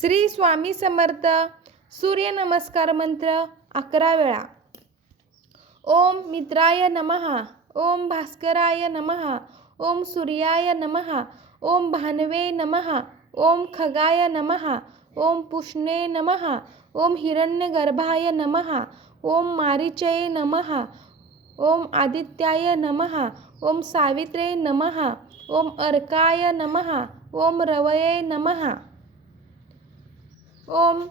श्री स्वामी समर्थ. सूर्य नमस्कार मंत्र 11 वेळा. ओम मित्राय नमः. ओम भास्कराय नमः. ओम सूर्याय नमः. ओम भानवे नमः. ओम खगाय नमः. ओम पुष्णे नमः. ओम हिरण्यगर्भाय नमः. ओम मारीचये नमः. ओम आदित्याय नमः. ओम सावित्रे नमः. ओम अर्काय नमः. ओम रवये नमः. ओम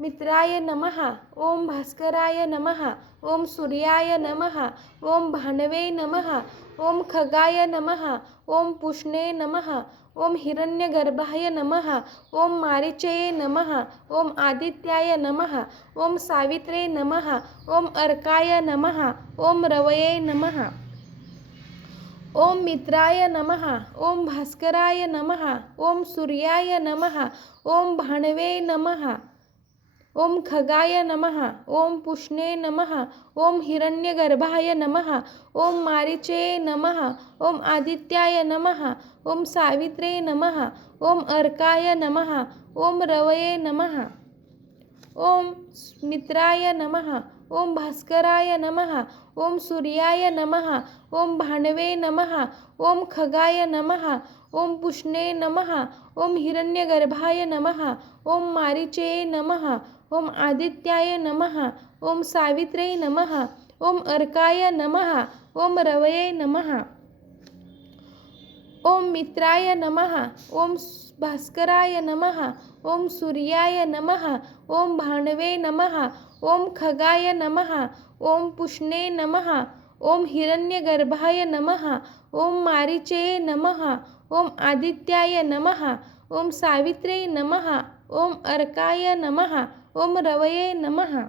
मित्राय नमः. ओम भास्कराय नमः. ओम सूर्याय नमः. ओम भानवे नमः. ओम खगाय नमः. ओम पुष्णे नमः. ओम हिरण्यगर्भाय नमः. ओम मारीचये नमः. ओम आदित्याय नमः. ओम सावित्रे नमः. ओम अर्काय नमः. ओम रवये नमः. ओम मित्राय नमः. ओम भास्कराय नमः. ओम सूर्याय नमः. ओम भानवे नमः. ओम खगाय नमः. ओम पुष्णे नमः. ओम हिरण्यगर्भाय नमः. ओम मारीचये नमः. ओम आदित्याय नमः. ओम सावित्रे नमः. ओम अर्काय नमः. ओम रवये नमः. ओम मित्राय नमः. ओम भास्कराय नमः. ओम सूर्याय नमः. ओम भानवे नमः. ओम खगाय नमः. ओम पुष्णे नमः. ओम हिरण्यगर्भाय नमः. ओम मारीचये नमः. ओम आदित्याय नमः. ओम सावित्रे नमः. ओम अर्काय नमः. ओम रवये नमः. ओम मित्राय नमः. ओम भास्कराय नमः. ओम सूर्याय नमः. ओम भानवे नमः. ओम खगाय नमः. ओम पुष्णे नमः. ओम हिरण्यगर्भाय नमः. ओम मारीचये नमः. ओम आदित्याय नमः. ओम सावित्रे नमः. ओम अर्काय नमः. ओम रवये नमः.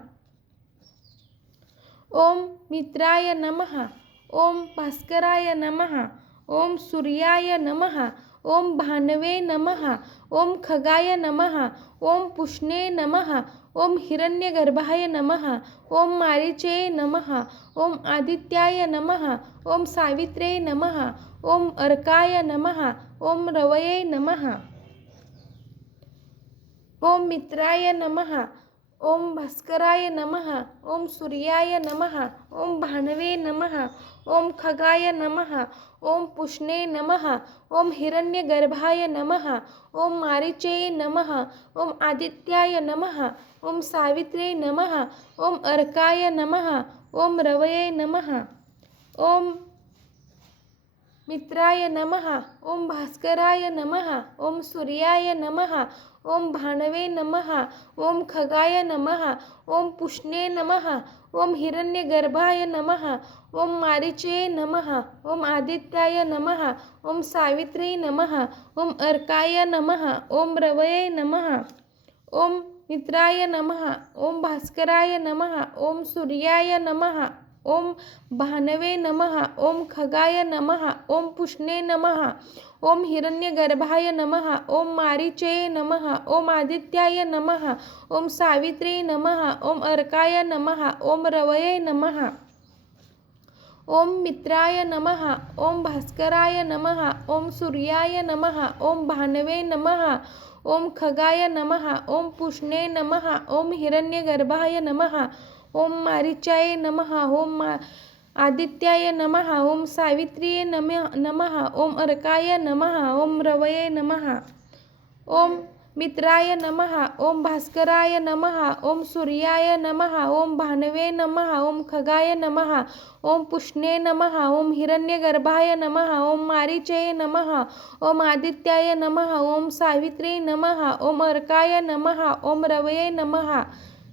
ओम मित्राय नमः. ओम भास्कराय नमः. ओम सूर्याय नमः. ओम भानवे नमः. ओम खगाय नमः. ओम पुष्णे नमः. ओम हिरण्यगर्भाय नमः. ओम मारीचये नमः. ओम आदित्याय नमः. ओम सावित्रे नमः. ओम अर्काय नमः. ओम रवये नमः. ओम मित्राय नमः. ओम भास्कराय नमः. ओम सूर्याय नमः. ओम भानवे नमः. ओम खगाय नमः. ओम पुष्णे नमः. ओम हिरण्यगर्भाय नमः. ओम मारीचये नमः. ओम आदित्याय नमः. ओम सावित्रे नमः. ओम अर्काय नमः. ओम रवये नमः. ओम मित्राय नमः. ओम भास्कराय नमः. ओम सूर्याय नमः. ओम भानवे नमः. ओम खगाय नमः. ओम पुष्णे नमः. ओम हिरण्यगर्भाय नमः. ओम मारीचये नमः. ओम आदित्याय नमः. ओम सावित्रे नमः. ओम अर्काय नमः. ओम रवये नमः. ओम मित्राय नमः. ओम भास्कराय नमः. ओम सूर्याय नमः. ओम भानवे नमः. ओम खगाय नमः. ओम पुष्णे नमः. ओम हिरण्यगर्भाय नमः. ओम मारीचये नमः. ओम आदित्याय नमः. ओम सावित्रे नमः. ओम अर्काय नमः. ओम रवये नमः. ओम मित्राय नमः. ओम भास्कराय नमः. ओम सूर्याय नमः. ओम भानवे नमः. ओम खगाय नमः. ओम पुष्णे नमः. ओम हिरण्यगर्भाय नमः. ओम मारीचाय नमः. ओम आदित्याय नमः. ओम सावित्र्ये नमः. ओम अर्काय नमः. ओम रवये नमः. ओम मित्राय नमः. ओम भास्कराय नमः. ओम सूर्याय नमः. ओम भानवे नमः. ओम खगाय नमः. ओम पुष्णे नमः. ओम हिरण्यगर्भाय नमः. ओम मारीचये नमः. ओम आदित्याय नमः. ओम सावित्रे नमः. ओम अर्काय नमः. ओम रवये नमः.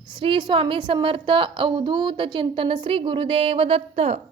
श्री स्वामी समर्थ. अवधूत चिंतन. श्री गुरुदेव दत्त.